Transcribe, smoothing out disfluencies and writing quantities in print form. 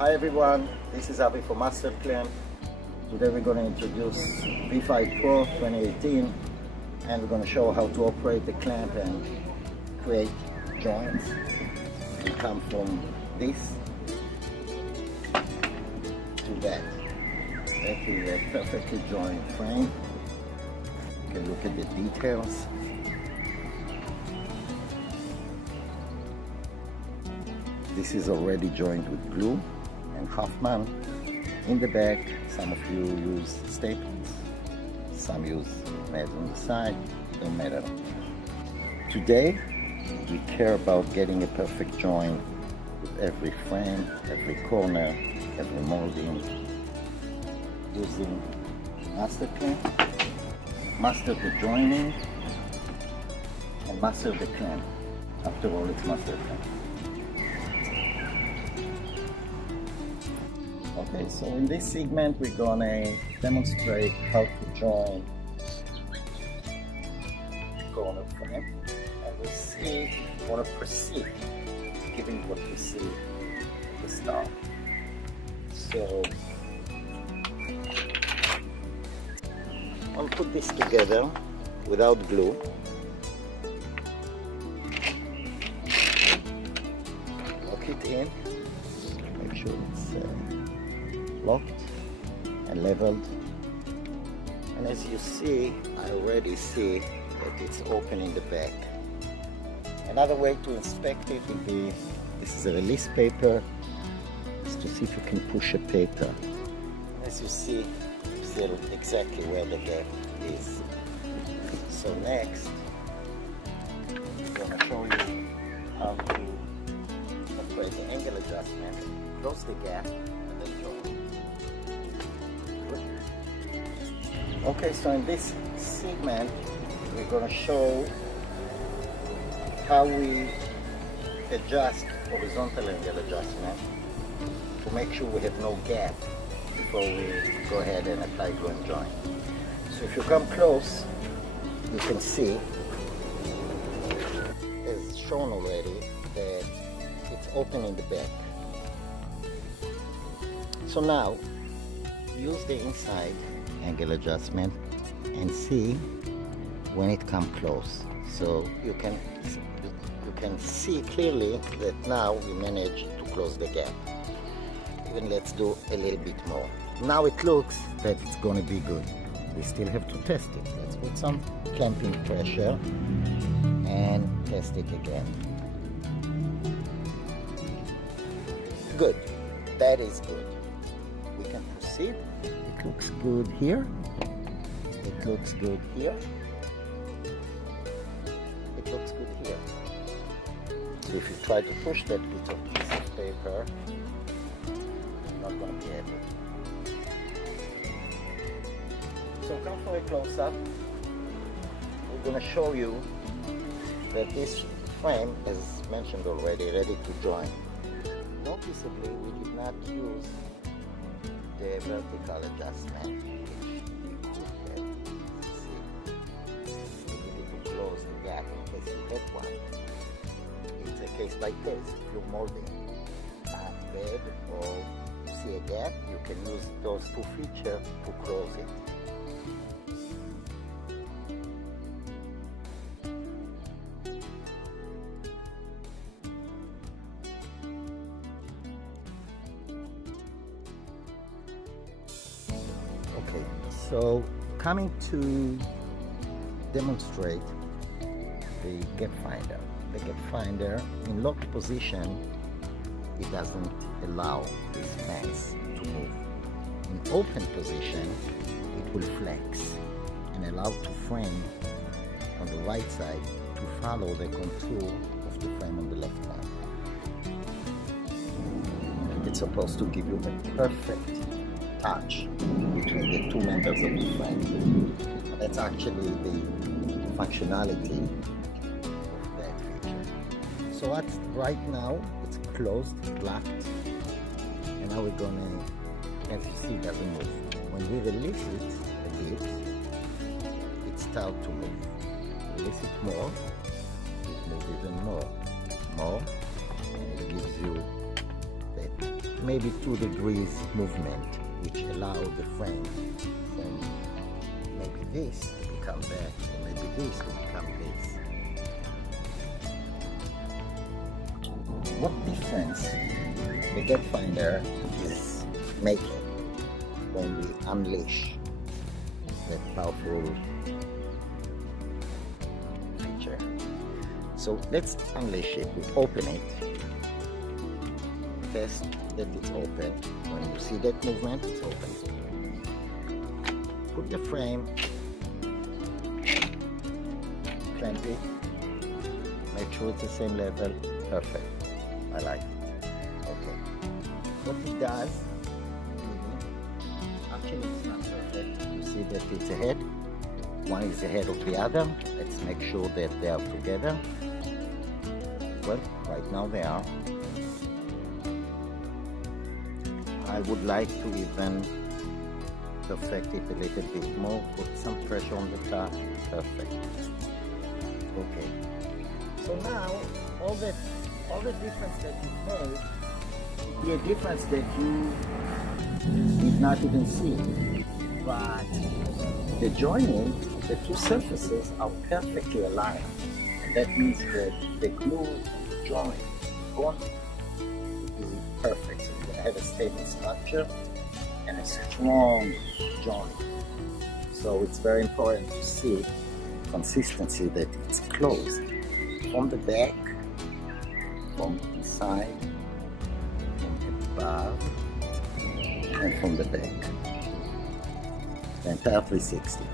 Hi everyone, this is Avi for Master Clamp. Today we're going to introduce V5 Pro 2018 and we're going to show how to operate the clamp and create joints. We come from this to that. That is a perfectly joined frame. You can look at the details. This is already joined with glue and Huffman. In the back, some of you use staples, some use nails on the side, don't matter. Today, we care about getting a perfect joint with every frame, every corner, every molding, using master clamp, master the joining, and master the clamp. After all, it's master clamp. Okay, so in this segment we're gonna demonstrate how to join the corner frame, and we'll see if you want to proceed, given what we see at the start. So I'll put this together without glue. Lock it in, make sure it's locked and leveled, and as you see, I already see that it's open in the back. Another way to inspect it would be, this is a release paper, is to see if you can push a paper. As you see exactly where the gap is. So next, I'm going to show you how to operate the angle adjustment, close the gap, and then join. Okay, so in this segment, we're going to show how we adjust horizontal angle adjustment to make sure we have no gap before we go ahead and apply glue and join. So if you come close, you can see, as shown already, that it's open in the back. So now, use the inside angle adjustment and see when it comes close. So you can see clearly that now we managed to close the gap. Even let's do a little bit more. Now it looks that it's going to be good. We still have to test it. Let's put some clamping pressure and test it again. Good. That is good. We can proceed. It looks good here. It looks good here. It looks good here. So if you try to push that piece of paper, you're not going to be able. So come for a close-up. We're going to show you that this frame, as mentioned already, ready to join. Noticeably, we did not use the vertical adjustment, which we could have. See, we needed to close the gap in case you had one. It's a case like this. If you're molding a bed or you see a gap, you can use those two features to close it. Okay, so coming to demonstrate the gap finder. The gap finder in locked position, it doesn't allow this fence to move. In open position, it will flex and allow the frame on the right side to follow the contour of the frame on the left side. It's supposed to give you a perfect touch between the two members of the frame. That's actually the functionality of that feature. So right now it's closed, locked, and now we're gonna, as you see, it doesn't move. When we release it a bit, it starts to move. Release it more, it moves even more, and it gives you that maybe 2 degrees movement, which allow the frame from maybe this to become that, or maybe this to become this. What difference the Gap Finder is making when we unleash that powerful feature? So let's unleash it. We open it, test that it's open. When you see that movement, it's open. Put the frame, clamp it, make sure it's the same level. Perfect. I like it. Okay. What it does, actually it's not perfect. You see that it's ahead. One is ahead of the other. Let's make sure that they are together. Well, right now they are. I would like to even perfect it a little bit more, put some pressure on the top. Perfect. Okay. So now all the difference that you made would be a difference that you did not even see. But the joining, the two surfaces are perfectly aligned. And that means that the glue joint will be perfect. So you're going to have a stable structure and a strong joint. So it's very important to see consistency, that it's closed from the back, from the side, from the above, and from the back. The entire 360.